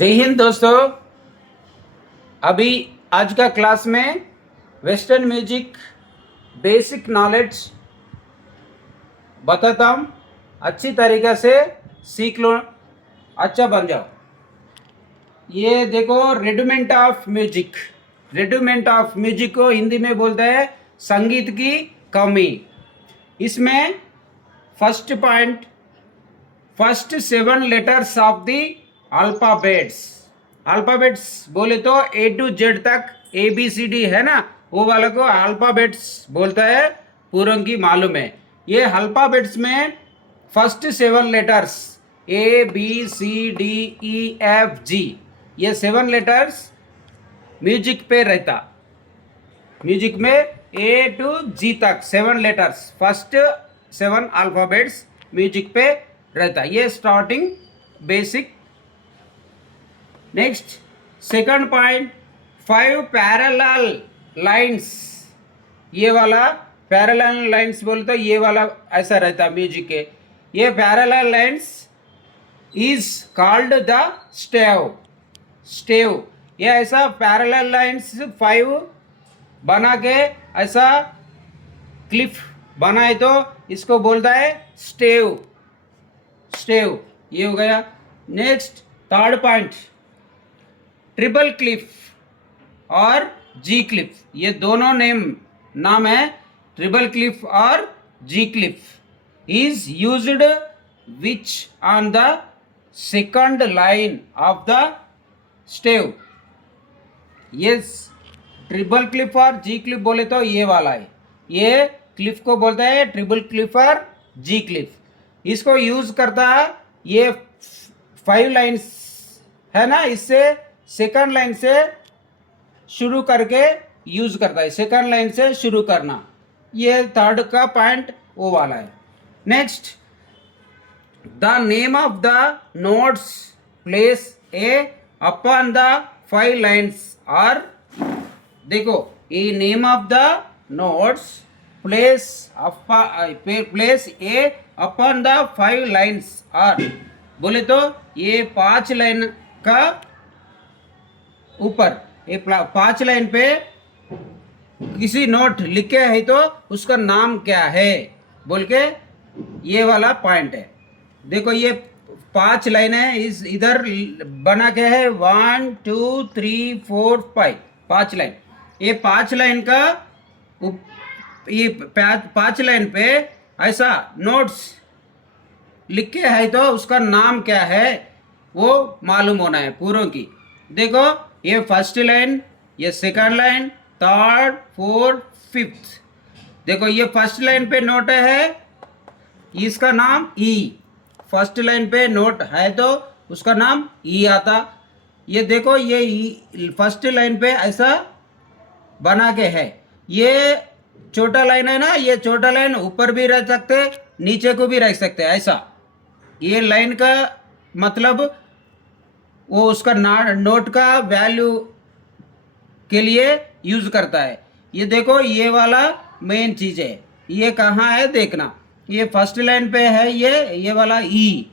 जय हिंद दोस्तों। अभी आज का क्लास में वेस्टर्न म्यूजिक बेसिक नॉलेज बताता हूँ। अच्छी तरीक़े से सीख लो, अच्छा बन जाओ। ये देखो, रेडुमेंट ऑफ म्यूजिक। रेडुमेंट ऑफ म्यूजिक को हिंदी में बोलते हैं संगीत की कमी। इसमें first point, first 7 letters of the alphabets. Alphabets बोले तो A to Z तक ABCD है ना, वो वाले को अल्फ़ाबेट्स बोलता है। पूरों की मालूम है। ये अल्फ़ाबेट्स में फर्स्ट 7 लेटर्स ABCDEFG, ये 7 लेटर्स म्यूजिक पे रहता। म्यूजिक में A to G तक 7 लेटर्स, फर्स्ट 7 अल्फ़ाबेट्स म्यूजिक पे रहता। ये starting basic. Next second point, 5 parallel lines. ये वाला पैरेलल लाइन्स बोलते तो ये वाला ऐसा रहता म्यूजिक के। ये parallel lines is called the स्टेव। स्टेव ये ऐसा पैरेलल लाइन्स 5 बना के ऐसा क्लिफ बनाए तो इसको बोलता है स्टेव। स्टेव ये हो गया। Next third point, triple clef और जी क्लिफ। ये दोनों नाम है, ट्रिपल क्लिफ और G clef. Is used which on the second line of the stave. ये ट्रिपल क्लिफ और जी क्लिफ बोले तो ये वाला है। ये क्लिफ को बोलता है ट्रिपल क्लिफ और जी क्लिफ। इसको यूज करता है, ये 5 लाइन्स है ना, इससे सेकंड लाइन से शुरू करके यूज करता है। सेकंड लाइन से शुरू करना, ये थर्ड का पॉइंट वो वाला है। Next, the name of the notes place a upon the 5 lines are. देखो, ये name of the notes place a upon the 5 lines are बोले तो ये 5 लाइन का ऊपर, ये 5 लाइन पे किसी नोट लिखे है तो उसका नाम क्या है बोल के ये वाला पॉइंट है। देखो, ये 5 लाइन है, इस इधर बना के है 1 2 3 4 5, 5 लाइन। ये 5 लाइन का ये 5 लाइन पे ऐसा नोट्स लिखे है तो उसका नाम क्या है वो मालूम होना है पूरों की। देखो, ये फर्स्ट लाइन, ये second line, third, fourth, fifth. देखो, ये फर्स्ट लाइन पे नोट है, इसका नाम ई। फर्स्ट लाइन पे नोट है तो उसका नाम ई आता। ये देखो, ये ई फर्स्ट लाइन पे ऐसा बना के है। ये छोटा लाइन है ना, ये छोटा लाइन ऊपर भी रख सकते, नीचे को भी रख सकते ऐसा। ये लाइन का मतलब वो उसका नोट का वैल्यू के लिए यूज करता है। ये देखो, ये वाला मेन चीज है। ये कहाँ है देखना, ये फर्स्ट लाइन पे है, ये वाला ई।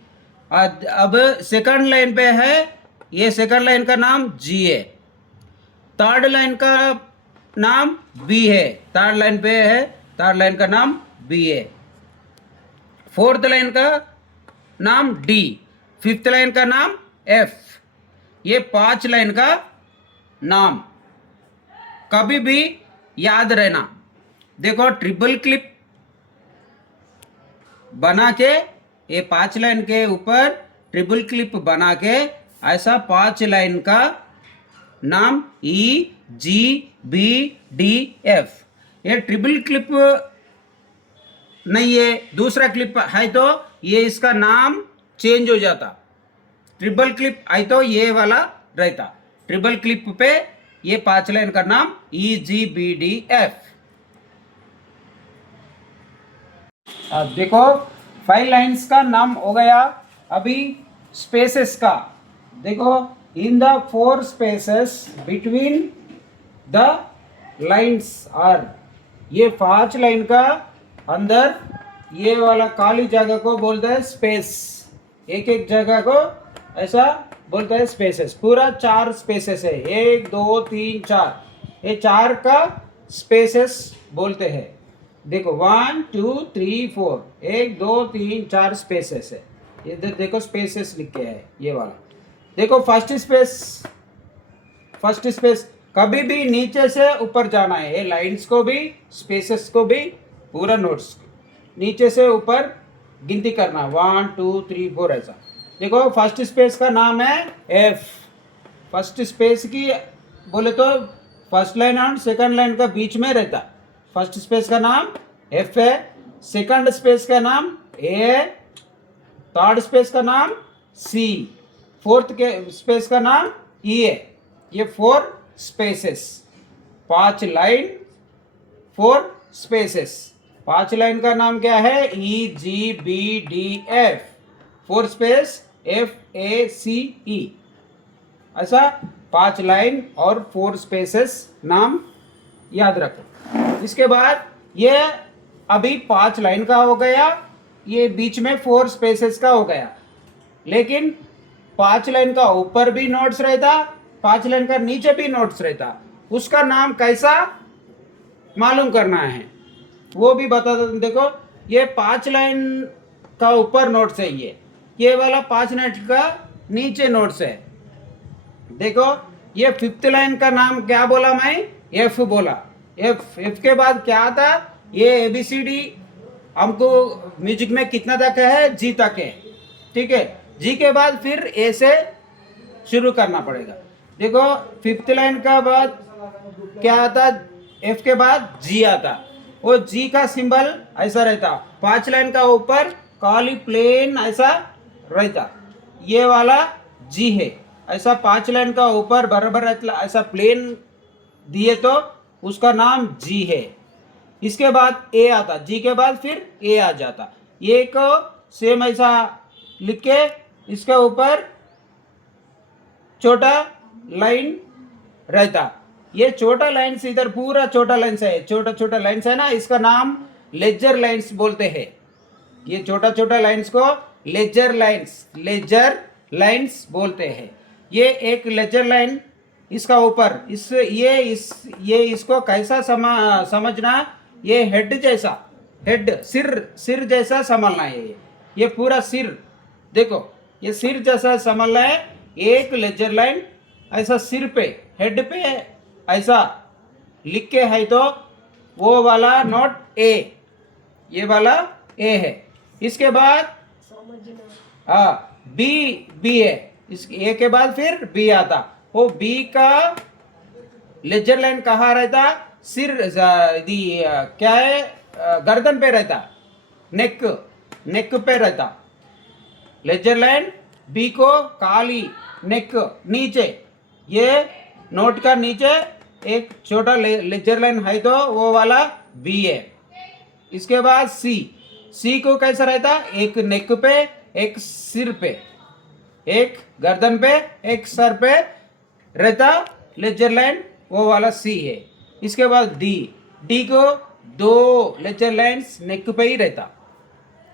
अब सेकंड लाइन पे है, ये सेकंड लाइन का नाम जी है। थर्ड लाइन का नाम बी है। थर्ड लाइन पे है, थर्ड लाइन का नाम बी है। फोर्थ लाइन का नाम डी, फिफ्थ लाइन का नाम एफ। ये 5 लाइन का नाम कभी भी याद रहना। देखो, ट्रिपल क्लिप बना के ये 5 लाइन के ऊपर ट्रिपल क्लिप बना के ऐसा 5 लाइन का नाम ई जी बी डी एफ। ये ट्रिपल क्लिप नहीं है, दूसरा क्लिप है तो ये इसका नाम चेंज हो जाता। ट्रिपल क्लिप है तो ये वाला रहता। ट्रिपल क्लिप पे ये 5 लाइन का नाम ई जी बी डी एफ। अब देखो, 5 लाइन्स का नाम हो गया। अभी स्पेसेस का देखो, in the 4 spaces between the lines are. ये 5 लाइन का अंदर ये वाला खाली जगह को बोलते हैं स्पेस। एक एक जगह को ऐसा बोलते हैं स्पेसेस, पूरा 4 स्पेसेस है, 1 2 3 4, ये 4 का स्पेसेस बोलते हैं। देखो 1 2 3 4, 1 2 3 4 स्पेसेस है। इधर देखो स्पेसेस लिखे हैं ये वाला। देखो फर्स्ट स्पेस कभी भी नीचे से ऊपर जाना है, ये लाइंस को भी स्पेसेस को भी पूरा नोट्स नीचे से ऊपर गिनती करना, 1 2 3 4 ऐसा। देखो फर्स्ट स्पेस का नाम है एफ। फर्स्ट स्पेस की बोले तो फर्स्ट लाइन और सेकंड लाइन का बीच में रहता। फर्स्ट स्पेस का नाम एफ है, सेकंड स्पेस का नाम ए है, थर्ड स्पेस का नाम सी, फोर्थ के स्पेस का नाम ई है। ये 4 स्पेसेस, 5 लाइन 4 स्पेसेस। 5 लाइन का नाम क्या है? E G B D F. 4 space F A C E, ऐसा 5 लाइन और 4 स्पेसेस नाम याद रखो। इसके बाद ये अभी 5 लाइन का हो गया, ये बीच में 4 स्पेसेस का हो गया। लेकिन 5 लाइन का ऊपर भी नोट्स रहता, 5 लाइन का नीचे भी नोट्स रहता, उसका नाम कैसा मालूम करना है वो भी बता दो। देखो ये 5 लाइन का ऊपर नोट्स है, ये वाला 5 लाइन का नीचे नोट्स है। देखो ये 5th लाइन का नाम क्या बोला मैं? एफ बोला। एफ के बाद क्या आता? ये ABCD हमको म्यूजिक में कितना तक है? जी तक है, ठीक है। जी के बाद फिर ए से शुरू करना पड़ेगा। देखो 5th लाइन का बाद क्या आता? एफ के बाद जी आता, वो जी का सिंबल ऐसा रहता। 5 लाइन का ऊपर काली प्लेन ऐसा रहता, ये वाला जी है। ऐसा 5 लाइन का ऊपर बराबर ऐसा प्लेन दिए तो उसका नाम जी है। इसके बाद ए आता, जी के बाद फिर ए आ जाता। ये को सेम ऐसा लिख के इसके ऊपर छोटा लाइन रहता। ये छोटा लाइन्स इधर पूरा छोटा लाइन्स है, छोटा छोटा लाइन्स है ना, इसका नाम लेजर लाइन्स बोलते हैं। ये छोटा छोटा लाइन्स को लेजर लाइन्स बोलते हैं। ये एक लेजर लाइन इसका ऊपर ये इसको कैसा समझना? ये हेड जैसा, सिर जैसा संभालना है। ये पूरा सिर, देखो ये सिर जैसा संभालना है। एक लेजर लाइन ऐसा सिर पे, हेड पे ऐसा लिख के है तो वो वाला नोट ए, ये वाला ए है। इसके बाद बी है, इस ए के बाद फिर बी आता। वो बी का लेजर लाइन कहाँ रहता? सिर क्या है? गर्दन पे रहता, नेक पे रहता। लेजर लाइन बी को काली नेक नीचे, ये नोट का नीचे एक छोटा लेजर लाइन है तो वो वाला बी है। इसके बाद सी को कैसा रहता? एक नेक पे, एक सिर पे, एक गर्दन पे, एक सर पे रहता लेजर लाइन, वो वाला सी है। इसके बाद डी को 2 लेजर लाइन्स नेक पे ही रहता,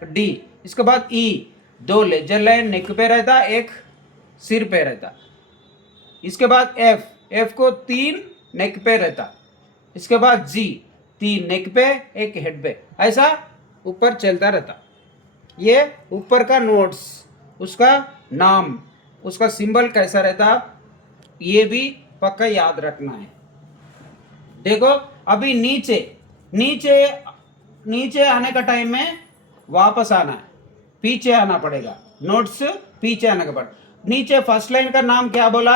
डी। इसके बाद ई, 2 लेजर लाइन नेक पे रहता, एक सिर पे रहता। इसके बाद एफ को 3 नेक पे रहता। इसके बाद जी, 3 नेक पे, एक हेड पे, ऐसा ऊपर चलता रहता। ये ऊपर का नोट्स, उसका नाम, उसका सिंबल कैसा रहता, ये भी पक्का याद रखना है। देखो अभी नीचे आने का टाइम में वापस आना है, पीछे आना पड़ेगा, नोट्स पीछे आने का पड़ेगा। नीचे फर्स्ट लाइन का नाम क्या बोला?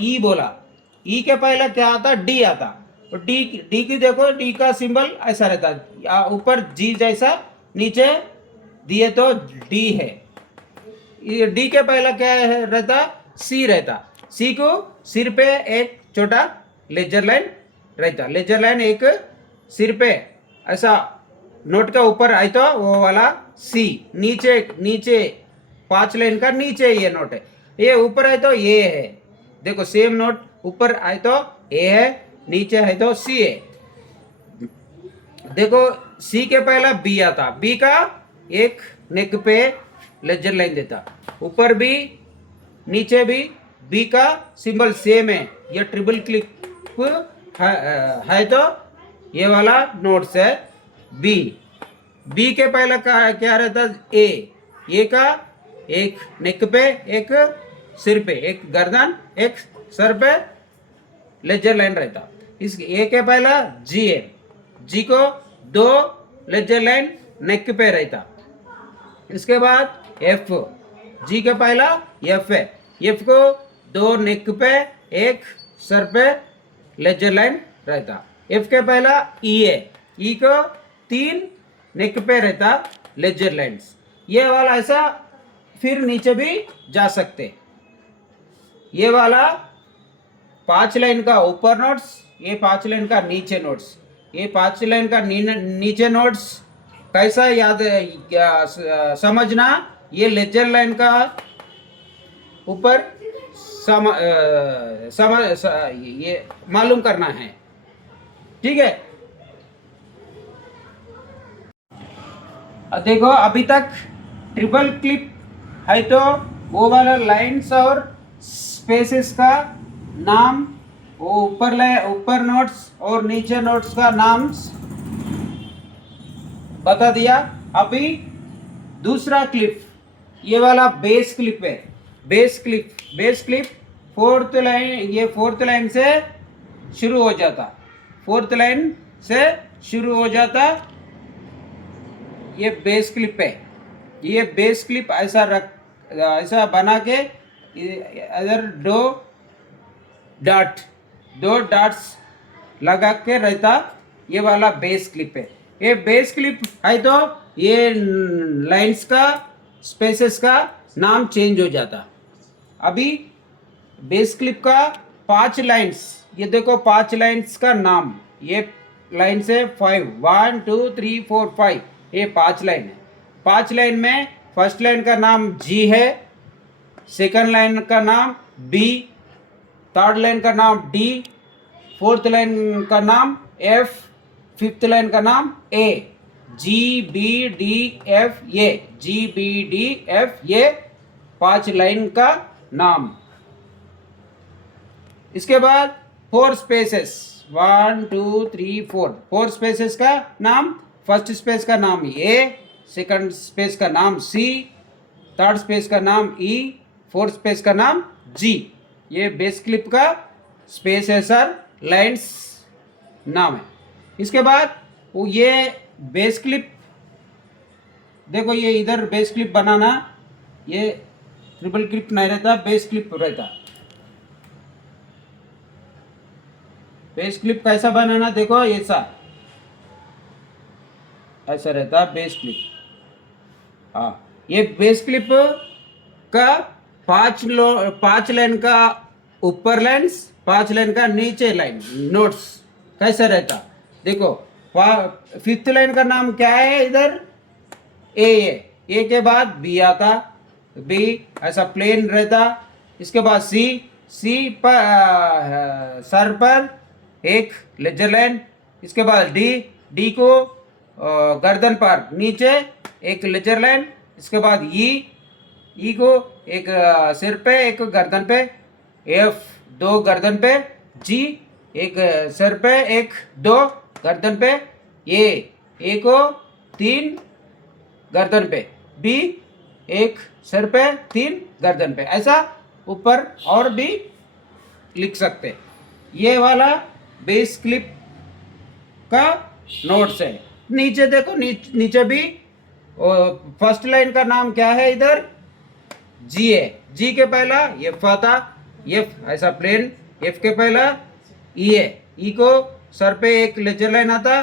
ई बोला। ई के पहले क्या आता? डी आता। तो डी की देखो, डी का सिंबल ऐसा रहता है, ऊपर जी जैसा, नीचे दिए तो डी है। डी के पहला क्या रहता? सी रहता। सी को सिर पे एक छोटा लेजर लाइन रहता, लेजर लाइन एक सिर पे ऐसा नोट का ऊपर आए तो वो वाला सी। नीचे 5 लाइन का नीचे ये नोट है, ये ऊपर आए तो ये है। देखो सेम नोट ऊपर आए तो ए है, नीचे है तो सी है। देखो सी के पहला बी आता, बी का एक नेक पे लेजर लाइन देता, ऊपर भी नीचे भी बी का सिंबल सेम है, ये ट्रिपल क्लिक है तो ये वाला नोट्स है बी। बी के पहले का क्या रहता है ए का एक नेक पे एक सिर पे, एक गर्दन एक सर पे लेजर लाइन रहता। इस ए के पहला जी है, जी को दो लेजर लाइन नेक पे रहता। इसके बाद एफ, जी का पहला एफ है, एफ को दो नेक पे एक सर पे लेजर लाइन रहता। एफ के पहला ई है, ई को तीन नेक पे रहता लेजर लाइन्स। ये वाला ऐसा फिर नीचे भी जा सकते। ये वाला 5 लाइन का ऊपर नोट्स, ये 5 लाइन का नीचे नोट्स। ये 5 लाइन का नीचे नोट्स कैसा याद समझना, ये लेजर लाइन का ऊपर ये मालूम करना है, ठीक है। देखो अभी तक ट्रिपल क्लिप है तो वो वाला लाइन्स और स्पेसेस का नाम, वो ऊपर नोट्स और नीचे नोट्स का नाम बता दिया। अभी दूसरा क्लिप, ये वाला बेस क्लिप है। बेस क्लिप फोर्थ लाइन, ये फोर्थ लाइन से शुरू हो जाता, फोर्थ लाइन से शुरू हो जाता। ये बेस क्लिप है। ये बेस क्लिप ऐसा बना के इधर दो डॉट्स लगा के रहता, ये वाला बेस क्लिप है। ये बेस क्लिप है तो ये लाइंस का स्पेसेस का नाम चेंज हो जाता। अभी बेस क्लिप का 5 लाइंस, ये देखो 5 लाइंस का नाम, ये लाइन से 5 1 2 3 4 5, ये 5 लाइन है। 5 लाइन में फर्स्ट लाइन का नाम जी है, सेकंड लाइन का नाम बी, थर्ड लाइन का नाम डी, फोर्थ लाइन का नाम एफ, फिफ्थ लाइन का नाम ए। जी बी डी एफ, ये जी बी डी एफ, ये 5 लाइन का नाम। इसके बाद 4 स्पेसेस 1 2 3 4, 4 स्पेसेस का नाम, फर्स्ट स्पेस का नाम ए, सेकंड स्पेस का नाम सी, थर्ड स्पेस का नाम ई, फोर्थ स्पेस का नाम जी। ये बेस क्लिप का स्पेस है सर, लाइन्स नाम है। इसके बाद वो ये बेस क्लिप, देखो ये इधर बेस क्लिप बनाना, ये ट्रिपल क्लिप नहीं रहता, बेस क्लिप रहता। बेस क्लिप कैसा बनाना, देखो ऐसा रहता बेस क्लिप। हाँ, ये बेस क्लिप का 5 लाइन का ऊपर लाइन्स, 5 लाइन का नीचे लाइन नोट्स कैसा रहता। देखो फिफ्थ लाइन का नाम क्या है, इधर ए के बाद बी आता, बी ऐसा प्लेन रहता। इसके बाद सी पर सर पर एक लेजर लाइन। इसके बाद डी को गर्दन पर नीचे एक लेजर लाइन। इसके बाद ई को एक सिर पे एक गर्दन पे, एफ 2 गर्दन पे, जी एक सिर पे एक 2 गर्दन पे, ए को 3 गर्दन पे, बी एक सिर पे 3 गर्दन पे, ऐसा ऊपर और भी लिख सकते। ये वाला बेस क्लिप का नोट्स है। नीचे देखो, नीचे भी फर्स्ट लाइन का नाम क्या है, इधर जी है, जी के पहला एफ आता, एफ ऐसा प्लेन, एफ के पहला ई है, ई को सर पे एक लेजर लाइन आता,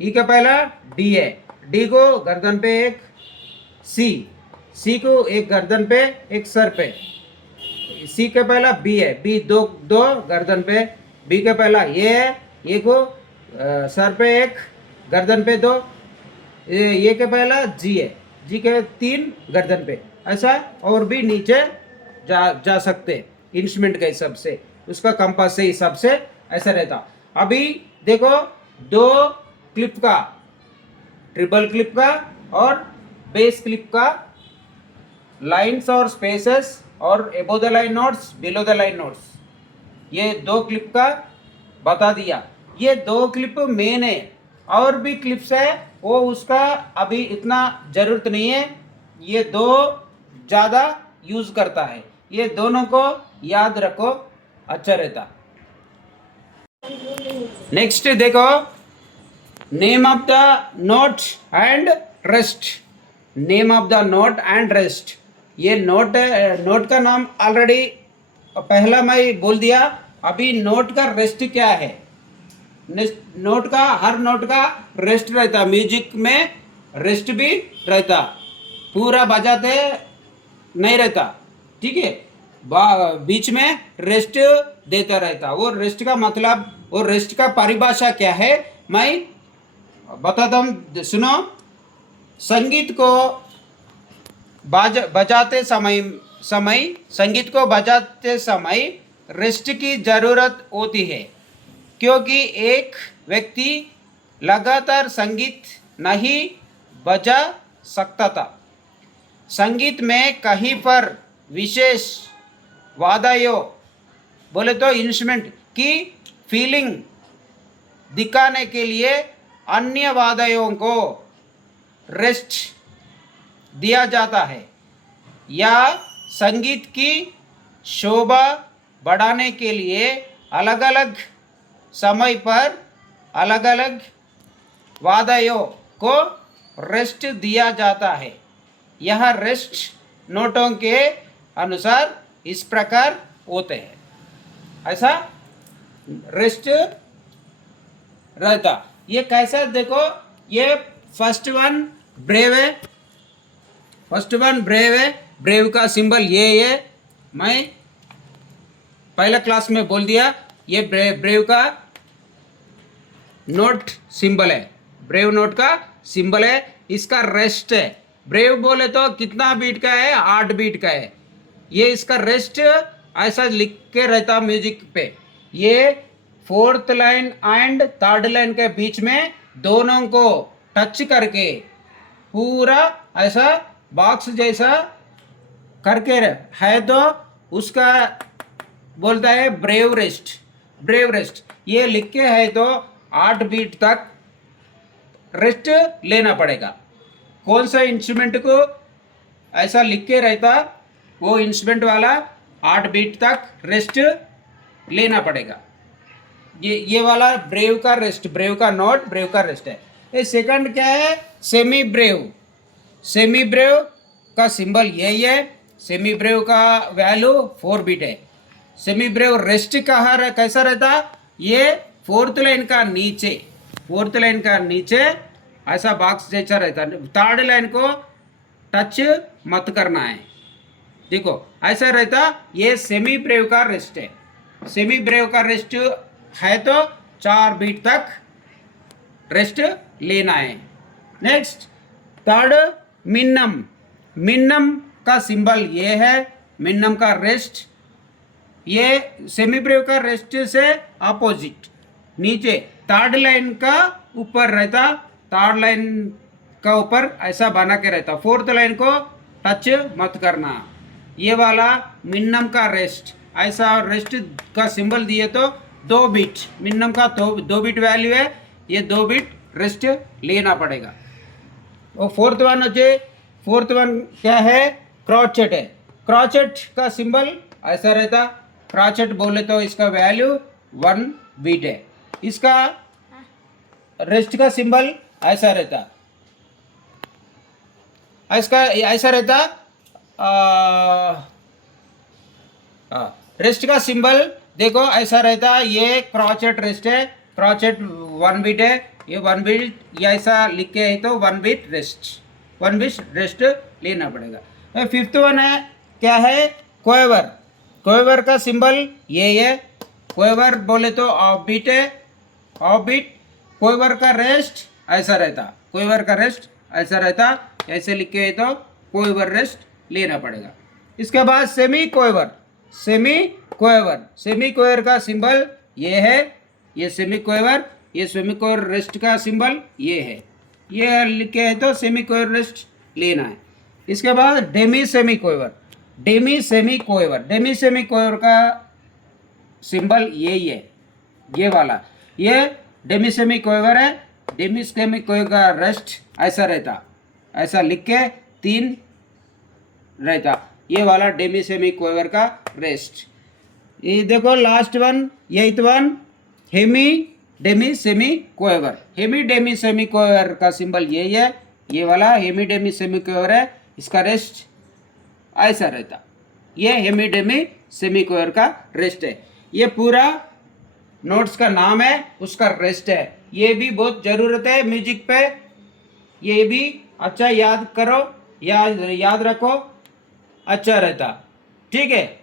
ई का पहला डी है, डी को गर्दन पे एक सी को एक गर्दन पे एक सर पे, सी के पहला बी है, बी दो गर्दन पे, बी के पहला ए है, ए को सर पे एक गर्दन पे 2, ए के पहला जी है, जी के 3 गर्दन पे, ऐसा और भी नीचे जा सकते इंस्ट्रूमेंट के हिसाब से, उसका कंपास से हिसाब से ऐसा रहता। अभी देखो 2 क्लिप का, ट्रिपल क्लिप का और बेस क्लिप का लाइंस और स्पेसेस और एबो the line notes, below the line notes, ये दो क्लिप का बता दिया। ये दो क्लिप मेन है, और भी क्लिप्स है वो उसका अभी इतना ज़रूरत नहीं है, ये दो ज़्यादा यूज़ करता है, ये दोनों को याद रखो, अच्छा रहता। नेक्स्ट देखो, name of the note and rest, name of the note and rest. ये नोट का नाम ऑलरेडी पहला मैं बोल दिया, अभी नोट का रेस्ट क्या है। नोट का, हर नोट का रेस्ट रहता, म्यूजिक में रेस्ट भी रहता, पूरा बजाते नहीं रहता, ठीक है, बीच में रेस्ट देता रहता। वो रेस्ट का मतलब, वो रेस्ट का परिभाषा क्या है मैं बताता हूँ, सुनो। संगीत को बजाते समय संगीत को बजाते समय रेस्ट की ज़रूरत होती है, क्योंकि एक व्यक्ति लगातार संगीत नहीं बजा सकता था। संगीत में कहीं पर विशेष वाद्यों, बोले तो इंस्ट्रूमेंट की फीलिंग दिखाने के लिए अन्य वाद्यों को रेस्ट दिया जाता है, या संगीत की शोभा बढ़ाने के लिए अलग अलग समय पर अलग अलग वाद्यों को रेस्ट दिया जाता है। यह रेस्ट नोटों के अनुसार इस प्रकार होते हैं, ऐसा रेस्ट रहता। ये कैसा देखो, ये फर्स्ट वन ब्रेव है, फर्स्ट वन ब्रेव है, ब्रेव का सिंबल ये है, मैं पहला क्लास में बोल दिया, ये ब्रेव का नोट सिंबल है, ब्रेव नोट का सिंबल है, इसका रेस्ट है। ब्रेव बोले तो कितना बीट का है, 8 बीट का है, ये इसका रेस्ट ऐसा लिख के रहता म्यूजिक पे। ये fourth line and third line के बीच में दोनों को टच करके पूरा ऐसा बॉक्स जैसा करके है, तो उसका बोलता है ब्रेव रेस्ट, ब्रेव रेस्ट। ये लिख के है तो 8 बीट तक रेस्ट लेना पड़ेगा। कौन सा इंस्ट्रूमेंट को ऐसा लिख के रहता, वो इंस्ट्रूमेंट वाला 8 बीट तक रेस्ट लेना पड़ेगा। ये वाला ब्रेव का रेस्ट, ब्रेव का नोट, ब्रेव का रेस्ट है। ये सेकंड क्या है, सेमी ब्रेव। सेमी ब्रेव का सिंबल यही है, सेमी ब्रेव का वैल्यू 4 बीट है। सेमी ब्रेव रेस्ट कहाँ कैसा रहता, ये फोर्थ लाइन का नीचे, फोर्थ लाइन का नीचे ऐसा बॉक्स जैसा रहता, थर्ड लाइन को टच मत करना है, देखो ऐसा रहता। ये सेमी ब्रेव का रेस्ट है, सेमी ब्रेव का रेस्ट है तो 4 बीट तक रेस्ट लेना है। नेक्स्ट थर्ड मिन्नम, मिन्नम का सिंबल ये है, मिन्नम का रेस्ट, ये सेमी ब्रेव का रेस्ट से अपोजिट नीचे थर्ड लाइन का ऊपर रहता, थर्ड लाइन का ऊपर ऐसा बना के रहता, फोर्थ लाइन को टच मत करना। ये वाला मिन्नम का रेस्ट, ऐसा रेस्ट का सिंबल दिए तो 2 बीट, मिन्नम का 2 बीट वैल्यू है, ये 2 बीट रेस्ट लेना पड़ेगा। और फोर्थ वन क्या है, क्रॉचेट है। क्रॉचेट का सिंबल ऐसा रहता, क्रॉचेट बोले तो इसका वैल्यू 1 बीट है, इसका रेस्ट का सिंबल ऐसा रहता, इसका ऐसा रहता। रेस्ट का सिंबल देखो ऐसा रहता, ये क्रॉचेट रेस्ट है, क्रॉचेट 1 बीट है, ये 1 बीट, ये ऐसा लिख के है तो 1 बीट रेस्ट, 1 बीट रेस्ट लेना पड़ेगा। फिफ्थ वन है क्या है, क्वेवर। क्वेवर का सिंबल ये है, क्वेवर बोले तो ऑफ बीट है, ऑफ बीट। क्वेवर का रेस्ट ऐसा रहता, क्वेवर का रेस्ट ऐसा रहता, ऐसे लिखे है तो क्वेवर रेस्ट लेना पड़ेगा। इसके बाद सेमी क्वेवर, सेमी क्वेवर, सेमी क्वेवर का सिंबल ये है, ये सेमी क्वेवर, ये सेमी क्वेवर रेस्ट का सिंबल ये है, ये लिखे है तो सेमी क्वेवर रेस्ट लेना है। इसके बाद demisemiquaver, Demi semi कोएवर, Demi semi कोएवर का सिंबल यही है, ये वाला, ये डेमी सेमी कोएवर है। डेमी सेमी कोएवर का रेस्ट ऐसा रहता, ऐसा लिख के 3 रहता, ये वाला डेमी सेमी कोएवर का रेस्ट। ये देखो last one, 8th one, Hemy Demi semi कोएवर। Hemy Demi semi कोएवर का सिंबल यही है, ये वाला हेमी डेमी सेमी कोएवर है, इसका रेस्ट ऐसा रहता, ये हेमी डेमी सेमी कोएवर का रेस्ट है। ये पूरा नोट्स का नाम है, उसका रेस्ट है। ये भी बहुत ज़रूरत है म्यूजिक पे, ये भी अच्छा याद करो, याद रखो, अच्छा रहता। ठीक है।